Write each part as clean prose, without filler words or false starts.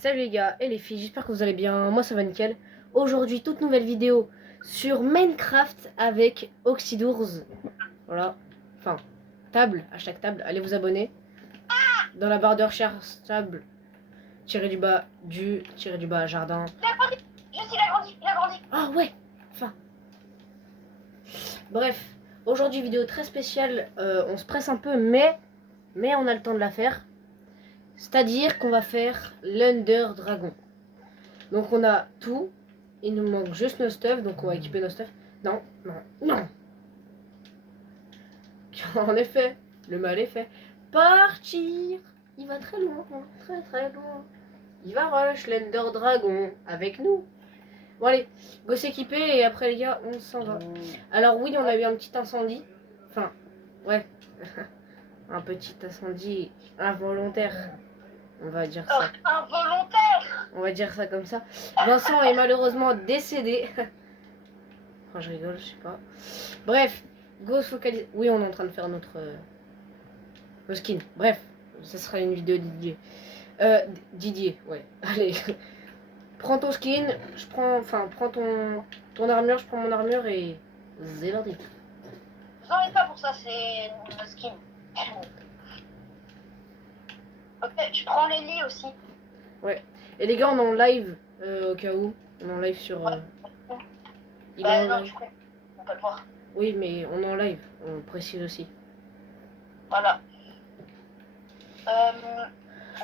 Salut les gars et les filles, j'espère que vous allez bien, moi ça va nickel. Aujourd'hui, toute nouvelle vidéo sur Minecraft avec Oxydours. Voilà, enfin, table, hashtag table, allez vous abonner. Dans la barre de recherche, table, tiré du bas, jardin. Il a grandi. Juste, il a grandi. Ah ouais, enfin. Bref, aujourd'hui vidéo très spéciale, on se presse un peu mais on a le temps de la faire. C'est-à-dire qu'on va faire l'Under Dragon. Donc on a tout. Il nous manque juste nos stuff. Donc on va équiper nos stuff. Non, non, non. En effet, le mal est fait. Partir. Il va très loin. Très très loin. Il va rush l'Ender Dragon avec nous. Bon allez, go s'équiper et après les gars, on s'en va. Alors oui, on a eu un petit incendie. Enfin, ouais. Un petit incendie involontaire. On va dire ça. Involontaire. On va dire ça comme ça. Vincent est malheureusement décédé. Enfin, je rigole, je sais pas. Bref, go se focaliser. Oui, on est en train de faire notre skin. Bref, ça sera une vidéo Didier. Didier, ouais. Allez. Prends ton skin, prends ton armure, je prends mon armure et c'est parti. Vous en êtes pas pour ça, c'est le skin. Ok, je prends les lits aussi. Ouais. Et les gars, on est en live au cas où. On est en live sur. Il est non, du coup, on peut le voir. Oui, mais on est en live, on précise aussi. Voilà.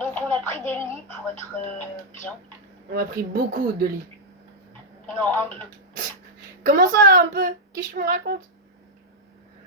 Donc on a pris des lits pour être bien. On a pris beaucoup de lits. Non, un peu. Comment ça, un peu? Qu'est-ce que tu me racontes?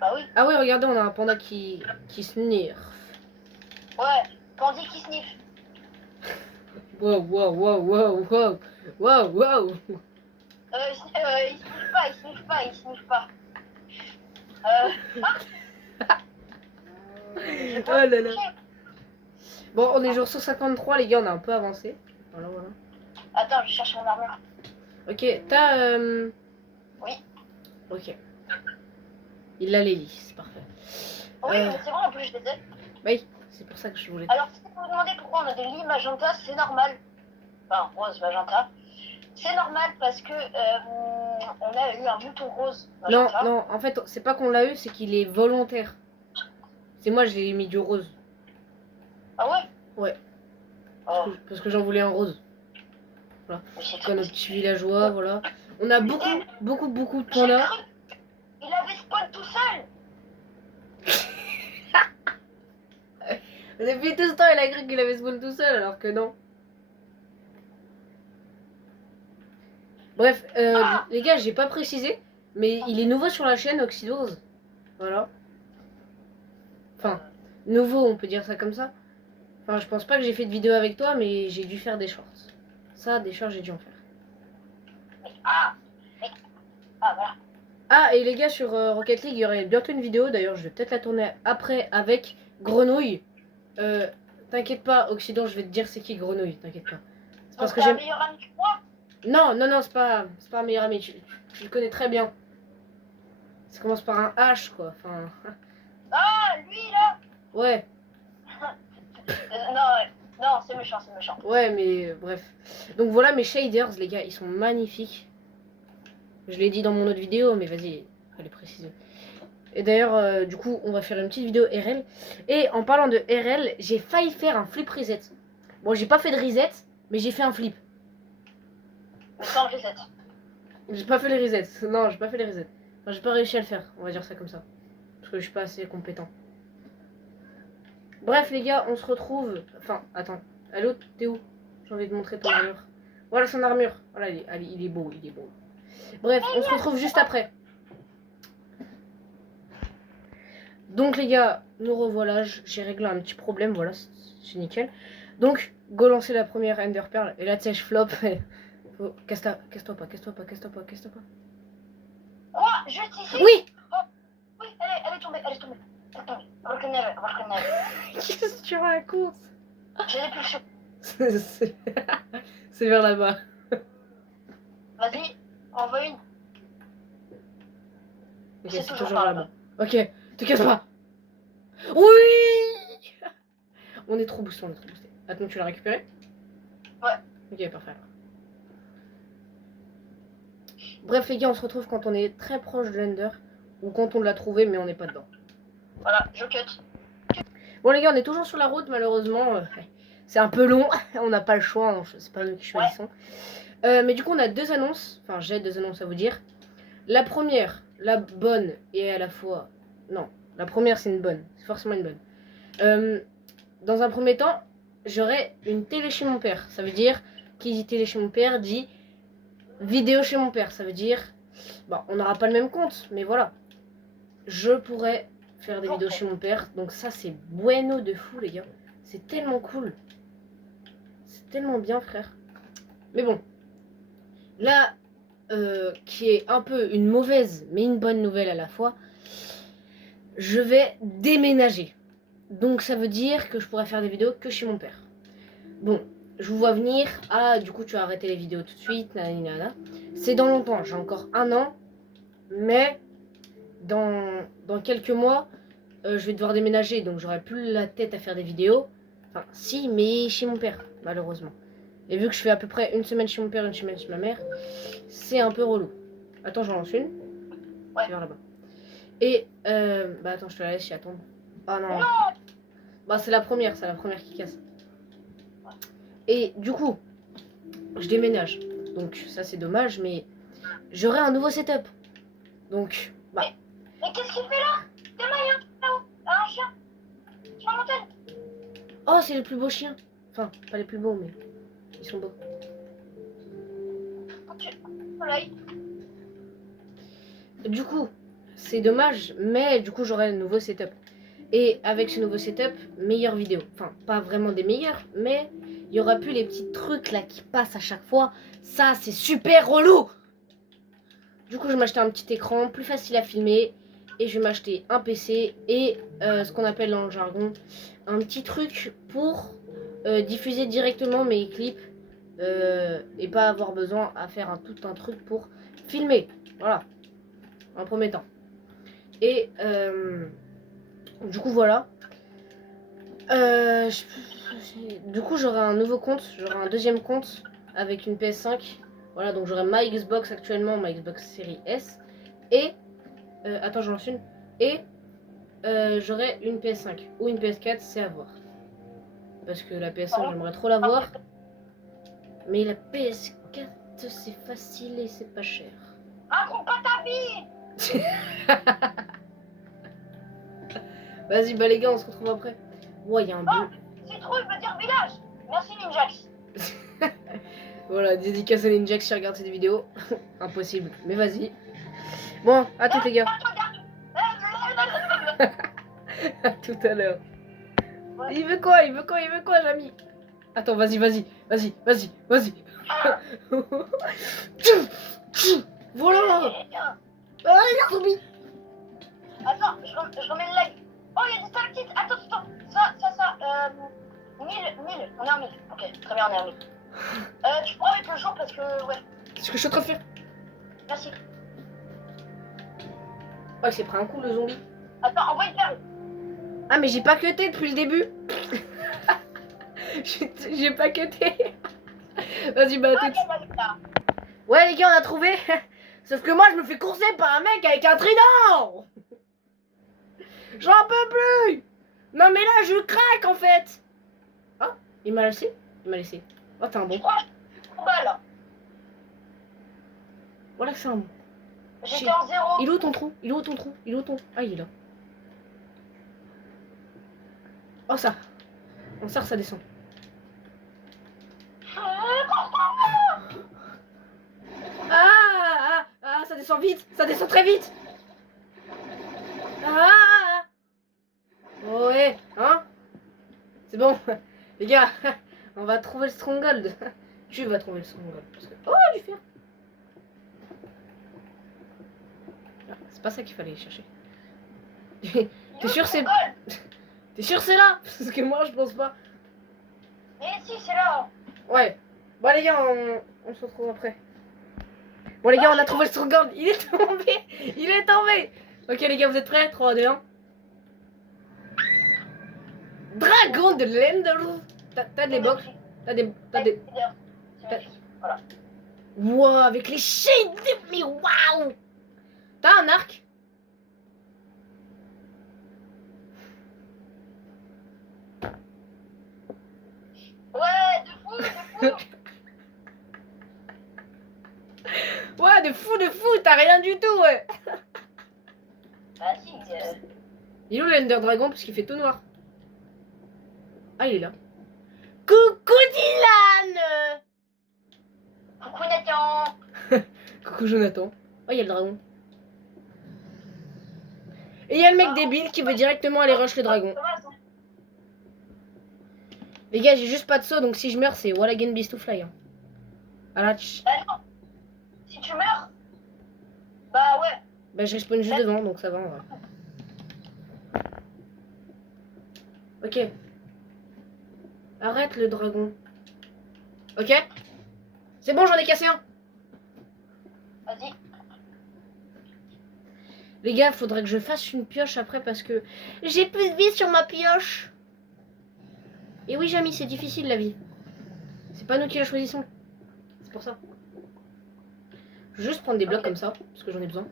Bah oui. Ah oui, regardez, on a un panda qui sniffe. Ouais, Pandy qui sniffe. Wow, wow, wow, wow, wow, wow, wow. Il sniffe pas. Oh là là. Bon, on est jour 153, les gars, on a un peu avancé. Voilà, voilà. Attends, je cherche mon armure. Ok, t'as... Oui. Ok. Il a les lits, c'est parfait. Oui, mais c'est bon, en plus je les ai. Oui, c'est pour ça que je voulais... Alors, si vous vous demandez pourquoi on a des lits magenta, c'est normal. Enfin, rose magenta. C'est normal parce que on a eu un mouton rose magenta. Non, non, en fait, c'est pas qu'on l'a eu, c'est qu'il est volontaire. C'est moi, j'ai mis du rose. Ah ouais? Ouais. Oh. Parce que j'en voulais un rose. Voilà. Comme notre petit villageois, voilà. On a beaucoup de pandas. Il avait spawn tout seul. Depuis tout ce temps, il a cru qu'il avait spawn tout seul, alors que non. Bref, les gars, j'ai pas précisé, mais il est nouveau sur la chaîne Oxydours. Voilà. Enfin, nouveau, on peut dire ça comme ça. Enfin, je pense pas que j'ai fait de vidéo avec toi, mais j'ai dû faire des shorts. Ça, des shorts, j'ai dû en faire. Ah, voilà. Ah, et les gars, sur Rocket League, il y aurait bientôt une vidéo. D'ailleurs, je vais peut-être la tourner après avec Grenouille. T'inquiète pas, Oxydours, je vais te dire c'est qui Grenouille, t'inquiète pas. C'est parce que un j'aime. meilleur ami que moi. Non, c'est pas un meilleur ami. Tu le connais très bien. Ça commence par un H, quoi. Enfin. Ah, lui là. Ouais. Non, c'est méchant. Ouais, mais bref. Donc voilà mes shaders, les gars, ils sont magnifiques. Je l'ai dit dans mon autre vidéo, mais vas-y, fallait préciser. Et d'ailleurs, du coup, on va faire une petite vidéo RL. Et en parlant de RL, j'ai failli faire un flip reset. Bon, j'ai pas fait de reset, mais j'ai fait un flip. Sans reset. J'ai pas fait les resets. Non, j'ai pas fait les resets. Enfin, j'ai pas réussi à le faire, on va dire ça comme ça. Parce que je suis pas assez compétent. Bref, les gars, on se retrouve. Enfin, attends. Allô, t'es où? J'ai envie de montrer ton armure. Voilà son armure. Voilà, il est beau, il est beau. Bref, on se retrouve juste après. Donc, les gars, nous revoilà. J'ai réglé un petit problème, voilà, c'est nickel. Donc, go lancer la première Ender Pearl. Et là, tu sais, je flop. Casse-toi pas. Oh, juste ici. Oui. Oh, oui, elle est tombée. Reconnaît. Qu'est-ce que tu racontes? J'ai des pulsions. C'est vers là-bas. Vas-y, envoie une. Ok, C'est c'est toujours toujours par là-bas. Ok, te casse pas. Oui. On est trop boosté. Attends, tu l'as récupéré? Ouais. Ok, parfait. Bref, les gars, on se retrouve quand on est très proche de l'Ender. Ou quand on l'a trouvé, mais on n'est pas dedans. Voilà, je cut. Bon, les gars, on est toujours sur la route, malheureusement. C'est un peu long. On n'a pas le choix. Hein. C'est pas nous qui choisissons. Mais du coup, on a deux annonces. Enfin, j'ai deux annonces à vous dire. La première, la bonne et à la fois... Non, la première, c'est une bonne. C'est forcément une bonne. Dans un premier temps, j'aurai une télé chez mon père. Ça veut dire, qui dit télé chez mon père, dit vidéo chez mon père. Ça veut dire, bon, on n'aura pas le même compte, mais voilà. Je pourrais faire des vidéos chez mon père. Donc ça, c'est bueno de fou, les gars. C'est tellement cool. C'est tellement bien, frère. Mais bon. Là, qui est un peu une mauvaise, mais une bonne nouvelle à la fois, je vais déménager. Donc ça veut dire que je pourrais faire des vidéos que chez mon père. Bon, je vous vois venir. Ah, du coup, tu as arrêté les vidéos tout de suite. Nanana. C'est dans longtemps. J'ai encore 1 an. Mais dans quelques mois, je vais devoir déménager. Donc j'aurai plus la tête à faire des vidéos. Enfin, si, mais chez mon père, malheureusement. Et vu que je fais à peu près 1 semaine chez mon père, 1 semaine chez ma mère, c'est un peu relou. Attends, j'en lance une. Ouais. Vers là-bas. Et, bah attends, je te la laisse y attendre. Ah non. Non. Bah c'est la première qui casse. Et du coup, je déménage. Donc ça c'est dommage, mais j'aurai un nouveau setup. Donc, bah... Mais qu'est-ce qu'il fait là? Demain, il y a là-haut, un chien. Sur la montagne. Oh, c'est les plus beaux chiens. Enfin, pas les plus beaux, mais ils sont beaux. Soleil. Du coup, c'est dommage, mais du coup j'aurai un nouveau setup. Et avec ce nouveau setup, meilleure vidéo. Enfin, pas vraiment des meilleures, mais il y aura plus les petits trucs là qui passent à chaque fois. Ça, c'est super relou. Du coup, je vais m'acheter un petit écran plus facile à filmer. Et je vais m'acheter un PC et ce qu'on appelle dans le jargon un petit truc pour diffuser directement mes clips et pas avoir besoin à faire tout un truc pour filmer. Voilà, en premier temps. Et du coup, voilà. Du coup, j'aurai un nouveau compte, j'aurai un deuxième compte avec une PS5. Voilà, donc j'aurai ma Xbox actuellement, ma Xbox Series S. Et, attends, j'en lance une. Et j'aurai une PS5 ou une PS4, c'est à voir. Parce que la PS5, j'aimerais trop l'avoir. Mais la PS4, c'est facile et c'est pas cher. Raconte pas ta vie. Vas-y, bah les gars, on se retrouve après. Ouais, il y a un bleu. Citrouille veut dire village. Merci Ninjax. Voilà, dédicace à Ninjax qui regarde cette vidéo. Impossible, mais vas-y. Bon, à toutes les gars. À tout à l'heure. Ouais. Il veut quoi, Jamy? Attends, vas-y. Voilà. Ah, il a zombie. Attends, je remets le lag. Oh, il y a des stalactites. Attends. Ça. 1000. On est en 1000. Ok, très bien, on est en 1000. Tu prends avec le jour parce que, ouais. C'est ce que je suis en train de faire. Merci. Oh, il s'est pris un coup, le zombie. Attends, envoie une perle. Ah, mais j'ai pas cuté depuis le début. J'ai pas cuté. Vas-y, bah, tout. Ouais, les gars, on a trouvé. Sauf que moi, je me fais courser par un mec avec un trident. J'en peux plus. Non, mais là, je craque, en fait. Oh, il m'a laissé. Oh, t'es un bon. Je crois que je suis balle. Voilà que c'est un bon. J'étais en 0. Il est où ton trou? Ah, il est là. Oh, ça. On sort, ça descend. Ah, ça descend vite. Ça descend très vite. Ah. Ouais, hein? C'est bon. Les gars, on va trouver le stronghold. Tu vas trouver le stronghold. Parce que... Oh, du fer. Ah, c'est pas ça qu'il fallait chercher. T'es sûr c'est... T'es sûr c'est là? Parce que moi je pense pas. Mais si, c'est là. Ouais. Bon les gars, on se retrouve après. Bon les gars, on a trouvé le stronghold. Il est tombé. Ok les gars, vous êtes prêts? 3, 2, 1. Dragon de l'Ender. T'as de les box? T'as des... C'est magnifique. Voilà. Wow, avec les shades. Mais waouh. T'as un arc? Ouais, de fou, de fou. Ouais, de fou, t'as rien du tout, ouais. Bah si, Il est où l'Ender Dragon parce qu'il fait tout noir? Ah, il est là. Coucou Dylan. coucou Nathan. Coucou Jonathan. Oh, il y a le dragon. Et il y a le mec débile qui veut directement aller rush le dragon. Les gars, j'ai juste pas de saut, donc si je meurs, c'est Wall Again Beast to Fly. Hein. Ah là, Bah non, si tu meurs, bah ouais. bah je respawn juste devant, donc ça va. Ouais. Ok. Arrête le dragon. Ok. C'est bon, j'en ai cassé un. Vas-y. Les gars, faudrait que je fasse une pioche après parce que j'ai plus de vie sur ma pioche. Et oui, Jamy, c'est difficile la vie. C'est pas nous qui la choisissons. C'est pour ça. Je vais juste prendre des blocs comme ça, parce que j'en ai besoin.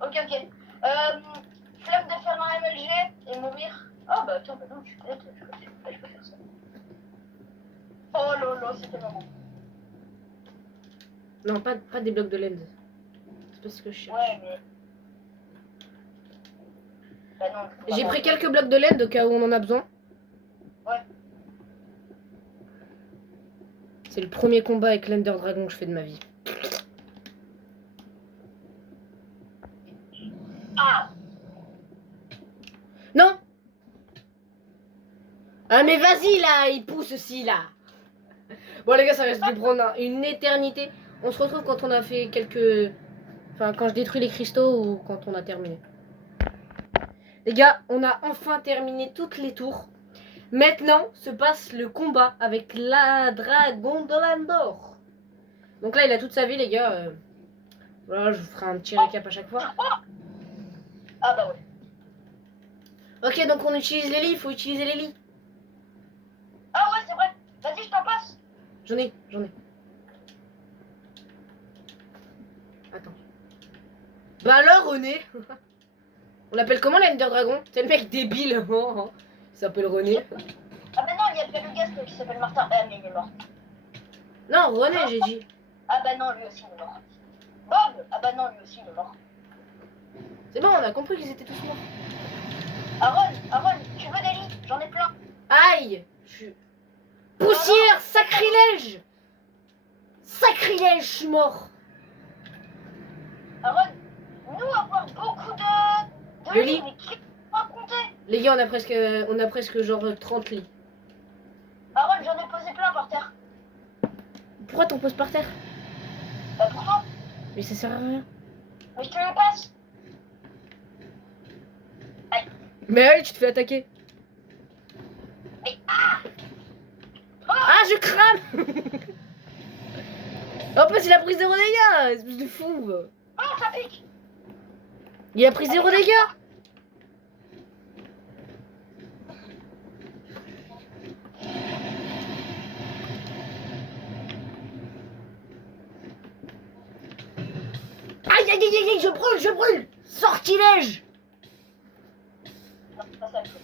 Ok. Flemme de faire un MLG et mourir. Oh bah attends, bah non, je suis bête, je peux faire ça. Oh lolo, c'était marrant. Non, pas des blocs de lens. C'est pas ce que je cherche. Ouais, mais... Bah non. J'ai pris quelques blocs de lens au cas où on en a besoin. Ouais. C'est le premier combat avec l'Ender Dragon que je fais de ma vie. Ah. Non. Ah mais vas-y là, il pousse aussi là. Bon les gars, ça reste de prendre une éternité. On se retrouve quand on a fait quelques... Enfin, quand je détruis les cristaux ou quand on a terminé. Les gars, on a enfin terminé toutes les tours. Maintenant se passe le combat avec la dragon de l'Andor. Donc là, il a toute sa vie, les gars. Voilà, je vous ferai un petit récap à chaque fois. Ah bah ouais. Ok, donc on utilise les lits, il faut utiliser les lits. Ah ouais, c'est vrai. Vas-y, je t'en passe. J'en ai. Attends. Bah alors, René. On l'appelle comment l'Ender Dragon? C'est le mec débile. Il s'appelle René. Ah bah non, il y a le gars qui s'appelle Martin. Ah mais il est mort. Non, René, j'ai dit. Ah bah non, lui aussi il est mort. Bob. Ah bah non, lui aussi il est mort. C'est bon, on a compris qu'ils étaient tous morts. Aaron, tu veux des lits? J'en ai plein. Aïe. Poussière, sacrilège. Sacrilège, je suis mort. Aaron, nous avoir beaucoup de Le lits, lit. mais qui va compter? Les gars, on a presque genre 30 lits. Aaron, j'en ai posé plein par terre. Pourquoi t'en poses par terre? Bah pour toi. Mais ça sert à rien. Mais je te le passe. Mais oui, tu te fais attaquer. Mais ah. Ah, je crame. En plus, il a pris 0 dégâts, espèce de fou. Oh, ça pique. Il a pris 0 dégâts. Aïe, aïe, aïe, aïe, je brûle. Sortilège. Non, c'est pas ça le truc.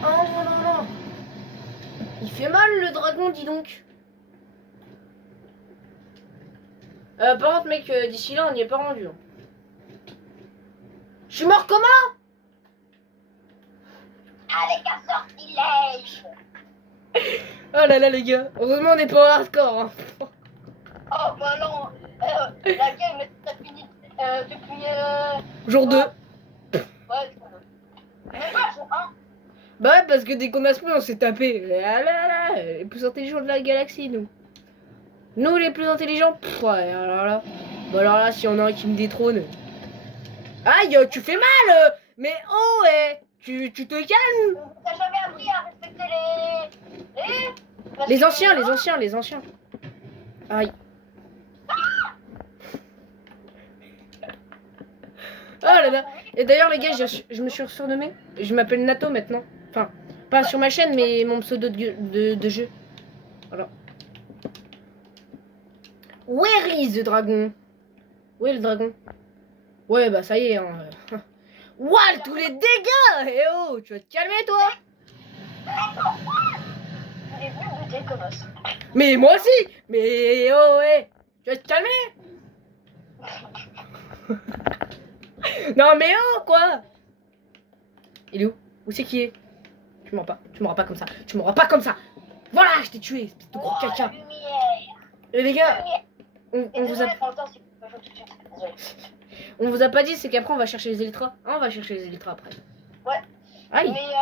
Oh non, non, non. Il fait mal le dragon, dis donc. Par contre, mec, d'ici là, on n'y est pas rendu. Hein. Je suis mort comment? Avec un sortilège. Oh là là, les gars. Heureusement, on n'est pas en hardcore. Hein. Oh bah non. La game est finie depuis... Jour 2. Ouais, je connais. Mais pas jour 1. Bah ouais, parce que dès qu'on a spawn, on s'est tapé. Ah là là, les plus intelligents de la galaxie, nous. Nous, les plus intelligents. Pff, ouais, alors là. Bah alors là, s'il y en a un qui me détrône. Aïe, tu fais mal. Mais oh, ouais. Tu te calmes. T'as jamais appris à respecter Les anciens, les anciens. Aïe. Oh là là. Et d'ailleurs, les gars, je me suis surnommé. Je m'appelle Nato maintenant. Enfin, pas sur ma chaîne, mais mon pseudo de jeu. Voilà. Where is the dragon? Où est le dragon? Ouais, bah ça y est. Hein. Ouah, tous les dégâts! Eh oh, tu vas te calmer, toi? Il est venu buter Colosse. Mais moi aussi! Mais oh, ouais! Tu vas te calmer? Non, mais oh, quoi? Il est où? Où c'est qui est? Tu m'auras pas. Tu m'auras pas comme ça. Tu m'auras pas comme ça. Voilà, je t'ai tué, espèce de gros caca. Et les gars, on vous a... On vous a pas dit, c'est qu'après on va chercher les élytras. Ah, on va chercher les élytras après. Ouais. Aïe. Mais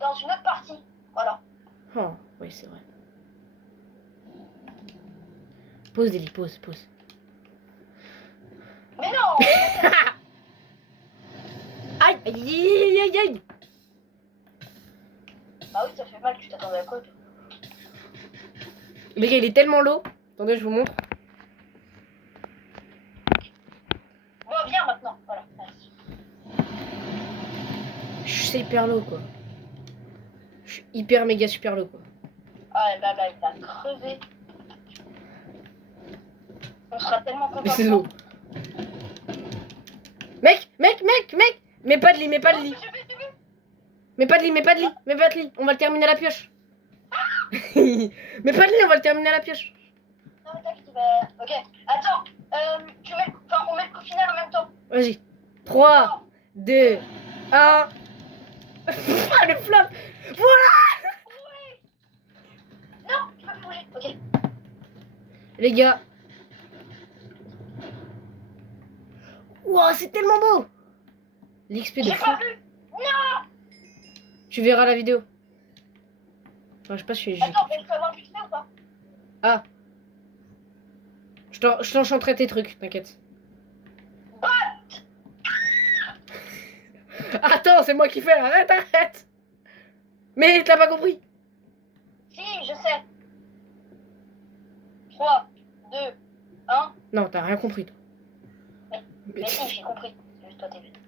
dans une autre partie. Voilà. Oh, oui, c'est vrai. Pause, Deli, pause. Mais non. Aïe, aïe. Bah oui, ça fait mal, tu t'attendais à quoi toi? Les gars, il est tellement low. Attendez, je vous montre. Bon, viens maintenant. Voilà, merci. Je suis hyper low, quoi. Je suis hyper méga super low, quoi. Ah, bah, il va crever. On sera tellement Mais contents. c'est low. Mec. Mets pas de lit. Mets pas de lit, on va le terminer à la pioche. Mais pas de lit, on va le terminer à la pioche. Non, mais t'inquiète, il va... Ok, attends. On met le coup final en même temps. Vas-y. 3, 2, 1. Ah, le flop. Voilà. Non, je peux plus bouger. Ok. Les gars. Wow, c'est tellement beau. L'XP de J'ai fou. pas vu. Non. Tu verras la vidéo. Enfin, je sais pas si je... Attends, je peux avoir vite fait ou pas? Ah. Je t'enchanterai tes trucs, t'inquiète. Attends, c'est moi qui fais. Arrête. Mais t'as pas compris. Si, je sais. 3, 2, 1. Non, t'as rien compris, toi. Mais si, j'ai compris. C'est juste toi, t'es vite.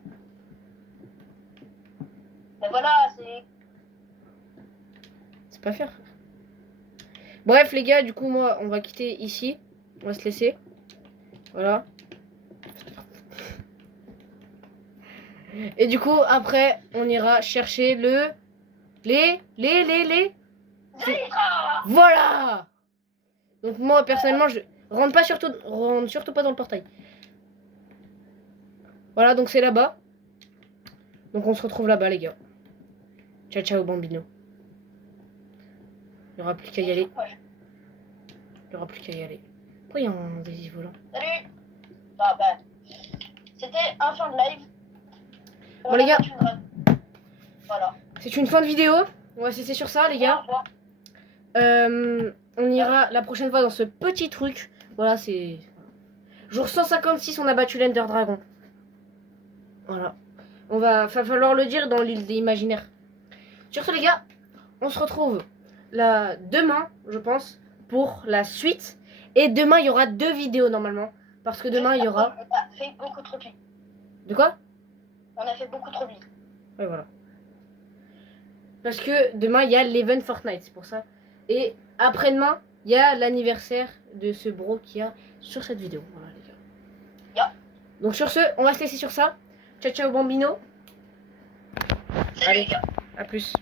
Mais voilà, c'est... C'est pas faire. Bref, les gars, du coup, moi, on va quitter ici. On va se laisser. Voilà. Et du coup, après, on ira chercher les Zélytra. Voilà. Donc moi, personnellement, je rentre surtout pas dans le portail. Voilà, donc c'est là-bas. Donc on se retrouve là-bas, les gars. Ciao, bambino. Il n'y aura plus qu'à y aller. Pourquoi il y a un désir volant? Salut. Bah, c'était un fin de live. Bon, les gars. Voilà. C'est une fin de vidéo. On va se laisser sur ça, les gars. Au revoir. On ira la prochaine fois dans ce petit truc. Voilà, c'est... Jour 156, on a battu l'Ender Dragon. Voilà. Va falloir le dire dans l'île des imaginaires. Sur ce, les gars, on se retrouve là demain, je pense, pour la suite. Et demain, il y aura 2 vidéos normalement. Parce que demain, il y aura... On a fait beaucoup trop de billes. De quoi? On a fait beaucoup trop de billes. Ouais, voilà. Parce que demain, il y a l'event Fortnite, c'est pour ça. Et après-demain, il y a l'anniversaire de ce bro qu'il y a sur cette vidéo. Voilà, les gars. Yeah. Donc sur ce, on va se laisser sur ça. Ciao, bambino. Salut les gars. À plus.